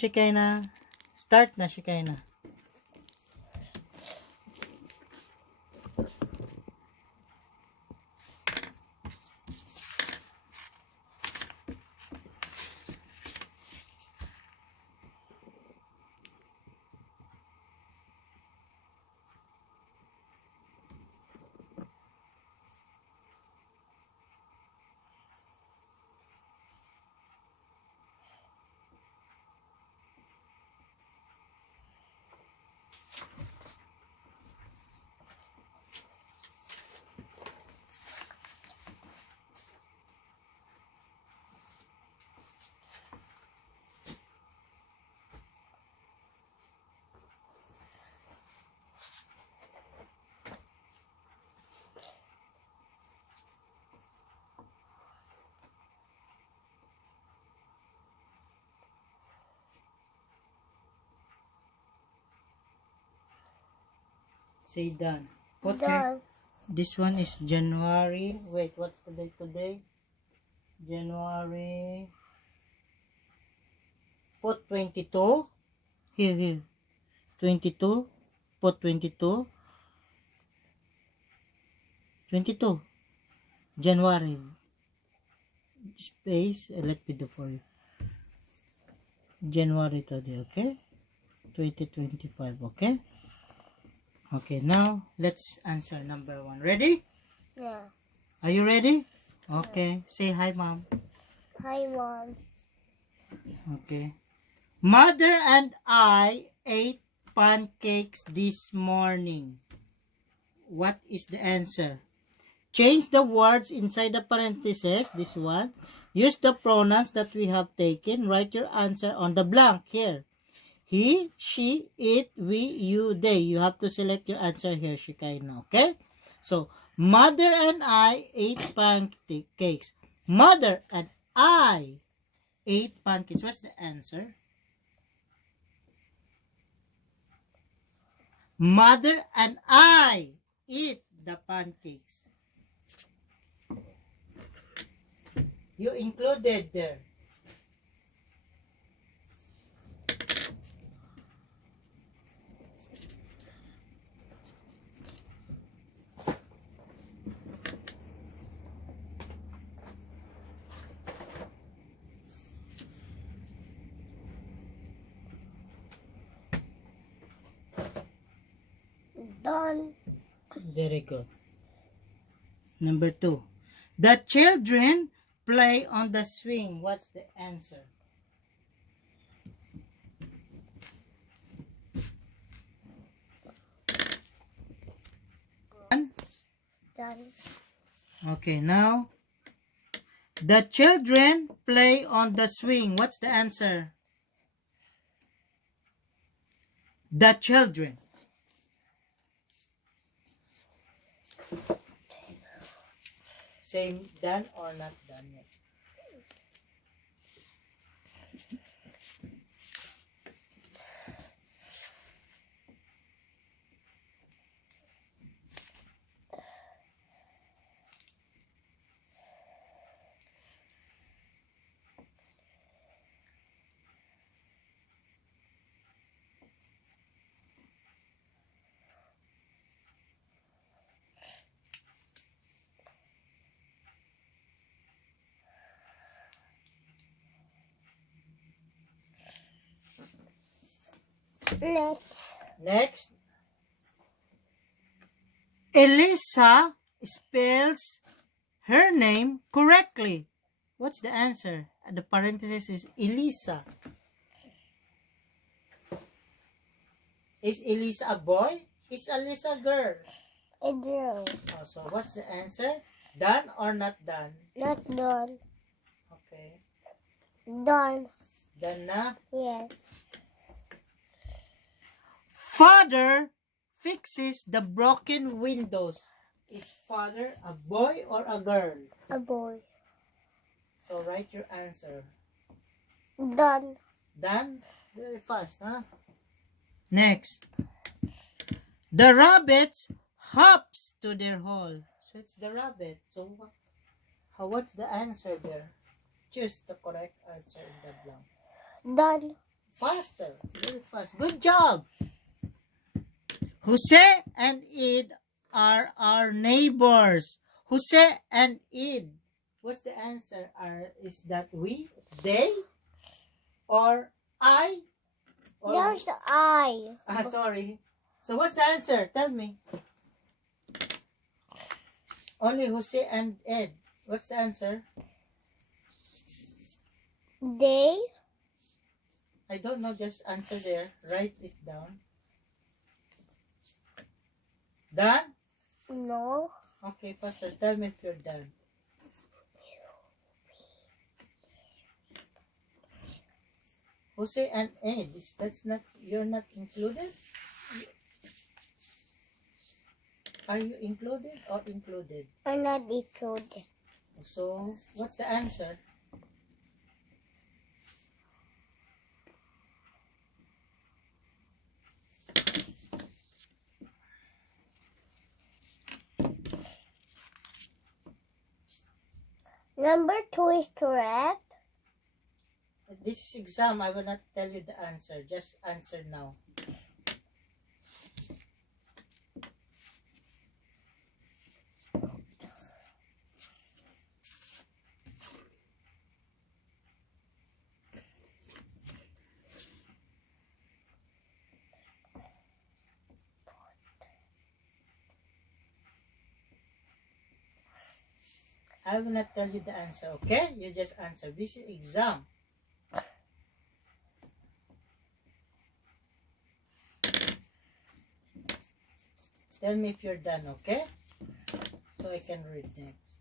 Shekinah. Start na, Shekinah. Say done. What Done. This one is January. Wait, what's the date today? January. Put 22. Here. 22. Put 22. 22. January. Space. Let me do for you. January today, okay? 2025, okay? Okay, now let's answer number 1. Ready? Yeah. Are you ready? Okay. Say hi, Mom. Hi, Mom. Okay. Mother and I ate pancakes this morning. What is the answer? Change the words inside the parentheses. This one. Use the pronouns that we have taken. Write your answer on the blank here. He, she, it, we, you, they. You have to select your answer here, Shekinah. Okay? So, mother and I ate pancakes. Mother and I ate pancakes. What's the answer? Mother and I eat the pancakes. You included there. Done. Very good. Number 2. The children play on the swing. What's the answer? Done. Okay, now. The children play on the swing. What's the answer? The children. Same, done or not done yet? Next. Next. Elisa spells her name correctly. What's the answer? The parenthesis is Elisa. Is Elisa a boy? Is Elisa a girl? A girl. Oh, so what's the answer? Done or not done? Not done. Okay. Done. Done na? Yes. Father fixes the broken windows. Is father a boy or a girl? A boy. So write your answer. Done. Done? Very fast, huh? Next. The rabbits hops to their hole. So it's the rabbit. So what's the answer there? Choose the correct answer in the blank. Done. Faster. Very fast. Good job. Jose and Id are our neighbors. Jose and Id. What's the answer? Is that we, they, or I? Or There's the I. sorry. So what's the answer? Tell me. Only Jose and Ed. What's the answer? They. I don't know. Just answer there. Write it down. Done? No. Okay, Pastor. Tell me if you're done. Jose and Ed. That's not. You're not included. Are you included or included? I'm not included. So, what's the answer? Number 2 is correct. This is exam. I will not tell you the answer. Just answer now. I will not tell you the answer, okay? You just answer. This is exam. Tell me if you're done, okay? So I can read next.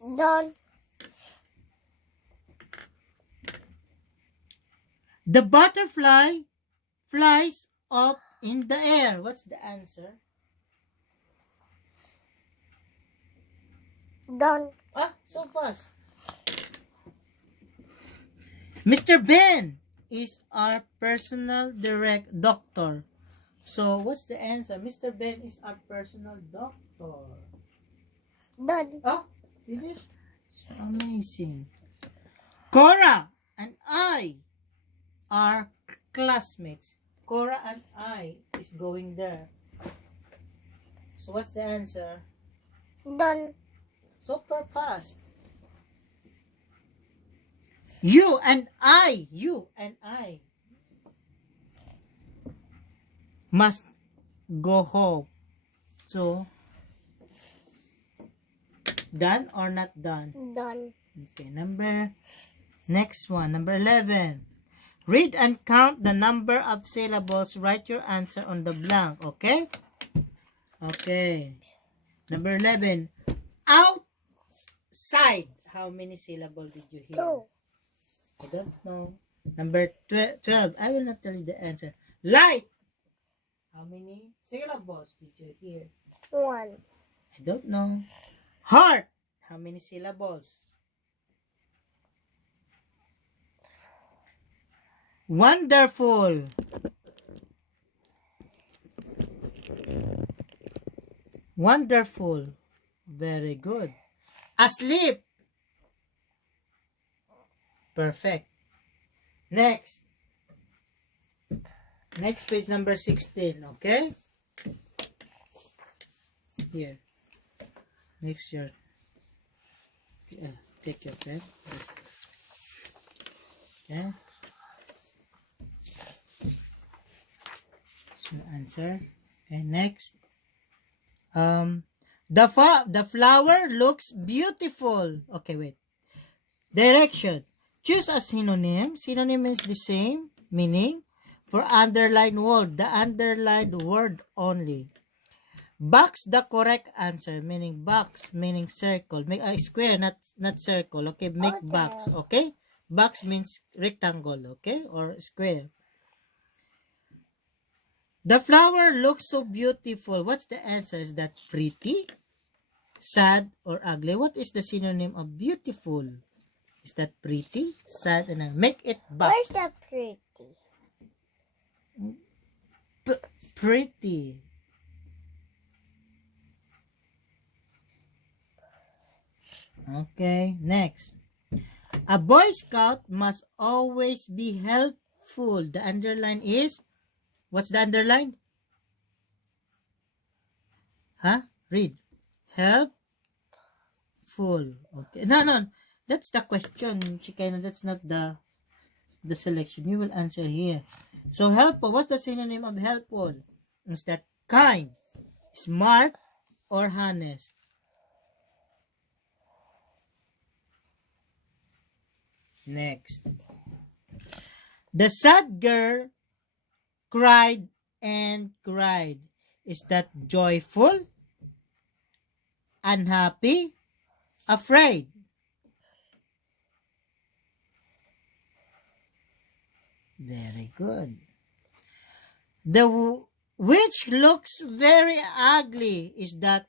Done. The butterfly flies up in the air. What's the answer? Done. So fast. Mr. Ben is our personal doctor. So, what's the answer? Mr. Ben is our personal doctor. Done. Finished? Amazing. Cora and I are classmates. Cora and I is going there. So, what's the answer? Done. Super fast. You and I must go home. So, done or not done? Done. Okay, next one, number 11. Read and count the number of syllables. Write your answer on the blank, okay? Okay. Number 11. Outside. How many syllables did you hear? 2. I don't know. Number 12. I will not tell you the answer. Light. How many syllables did you hear? 1. I don't know. Heart. How many syllables? Wonderful. Wonderful. Very good. Asleep. Perfect. Next. Next page number 16, okay? Here. Next year. Take your pen. Okay. So answer. Okay, next. The flower looks beautiful. Okay, wait. Direction. Choose a synonym. Synonym means the same meaning for underlined word. The underlined word only. Box the correct answer, meaning box, meaning circle. Make a square, not circle. Okay, make box. Okay, box means rectangle. Okay, or square. The flower looks so beautiful. What's the answer? Is that pretty, sad, or ugly? What is the synonym of beautiful? Is that pretty, sad, and make it box? Where's the pretty? Pretty. Okay, next. A Boy Scout must always be helpful. The underline is, what's the underline? Huh? Read. Helpful. Okay. No. That's the question, Chicano. That's not the selection. You will answer here. So helpful. What's the synonym of helpful? Is that kind, smart, or honest? Next. The sad girl cried and cried. Is that joyful, unhappy, afraid? Very good. The witch looks very ugly. Is that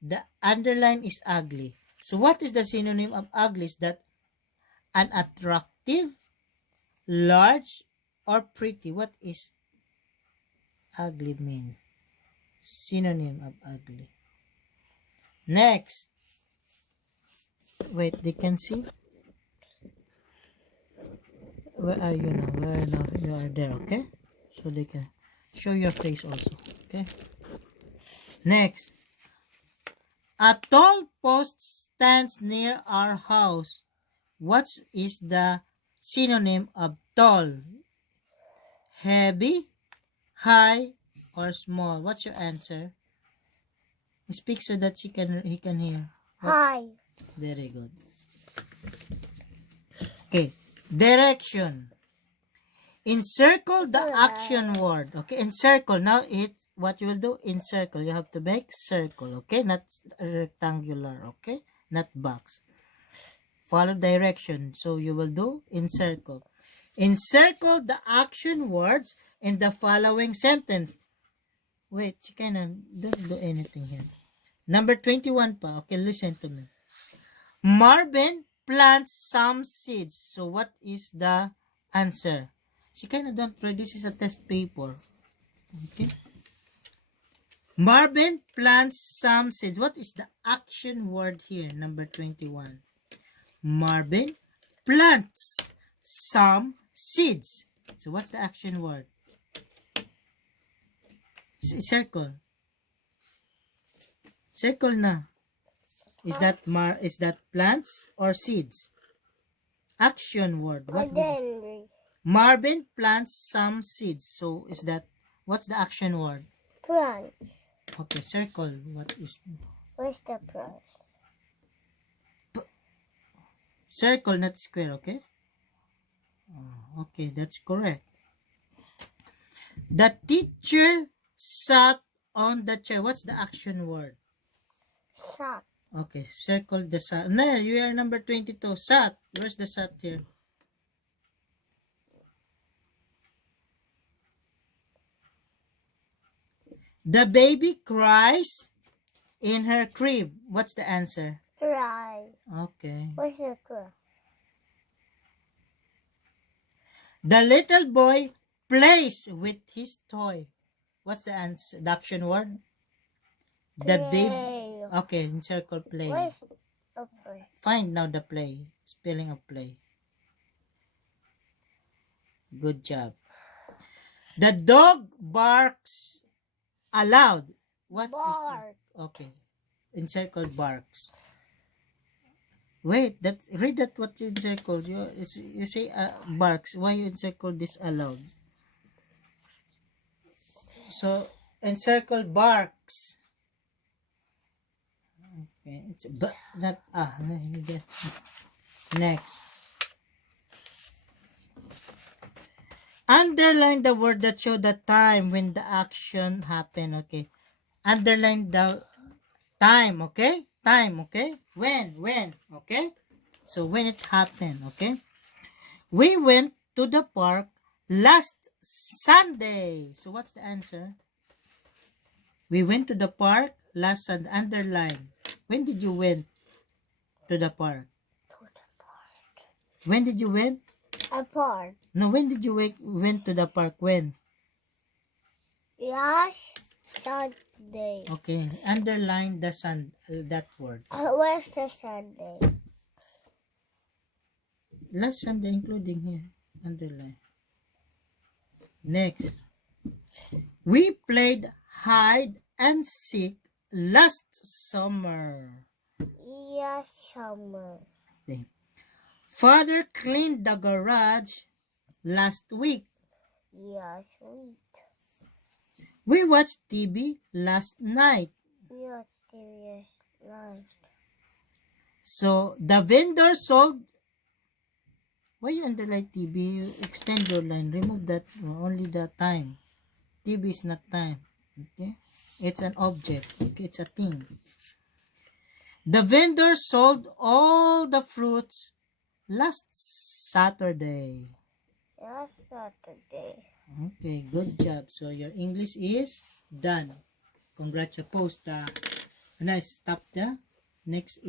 the underline is ugly? So what is the synonym of ugly? Is that unattractive, large, or pretty? What is ugly mean? Synonym of ugly. Next. Wait, they can see? Where are you now? Where now? You are there, okay? So they can show your face also, okay? Next. A tall post stands near our house. What is the synonym of tall? Heavy, high, or small? What's your answer? Speak so that he can hear. Hi. Very good. Okay. Direction. Encircle the action word. Okay, encircle. Now what you will do, encircle. You have to make circle, okay? Not rectangular, okay? Not box. Follow direction. So you will do encircle. Encircle the action words in the following sentence. Wait, you don't do anything here. Number 21 pa. Okay, listen to me. Marvin plants some seeds. So what is the answer? Don't read. This is a test paper. Okay. Marvin plants some seeds. What is the action word here? Number 21. Marvin plants some seeds. So what's the action word? Circle. Circle na. Is that plants or seeds? Action word. Marvin plants some seeds. So is that, what's the action word? Plant. Okay, circle. Where's the plant? Circle, not square, okay? Okay, that's correct. The teacher sat on the chair. What's the action word? Sat. Okay, circle the sat. No, you are number 22. Sat. Where's the sat here? The baby cries in her crib. What's the answer? Cry. Okay. Where's the cry? The little boy plays with his toy. What's the answer? The action word? The baby. Okay, encircle play. Where's the play? Find now the play. Spelling of play. Good job. The dog barks aloud. What Bark. is the, okay. Encircle barks. Wait, read that what you encircle. You say barks. Why you encircle this aloud? So encircle barks. Okay, it's not next. Underline the word that show the time when the action happened. Okay, underline the time. Okay, time. Okay, when. Okay, so when it happened. Okay, we went to the park last Sunday. So what's the answer? We went to the park last Sunday. Underline. When did you went to the park? To the park. When did you went? A park. No, when did you went to the park? When? Last Day. Okay, underline the that word. Where's the Sunday? Last Sunday, including here. Underline. Next. We played hide and seek last summer. Yes, summer. Okay. Father cleaned the garage last week. Yes, sweet. We watched TV last night. Yes, serious. Nice. So, the vendor sold... Why you underline TV? You extend your line. Remove that. Only the time. TV is not time. Okay? It's an object. Okay? It's a thing. The vendor sold all the fruits last Saturday. Yes, Saturday. Okay, good job. So your English is done. Congratulations. Post the... Nice. Stop the... Next is...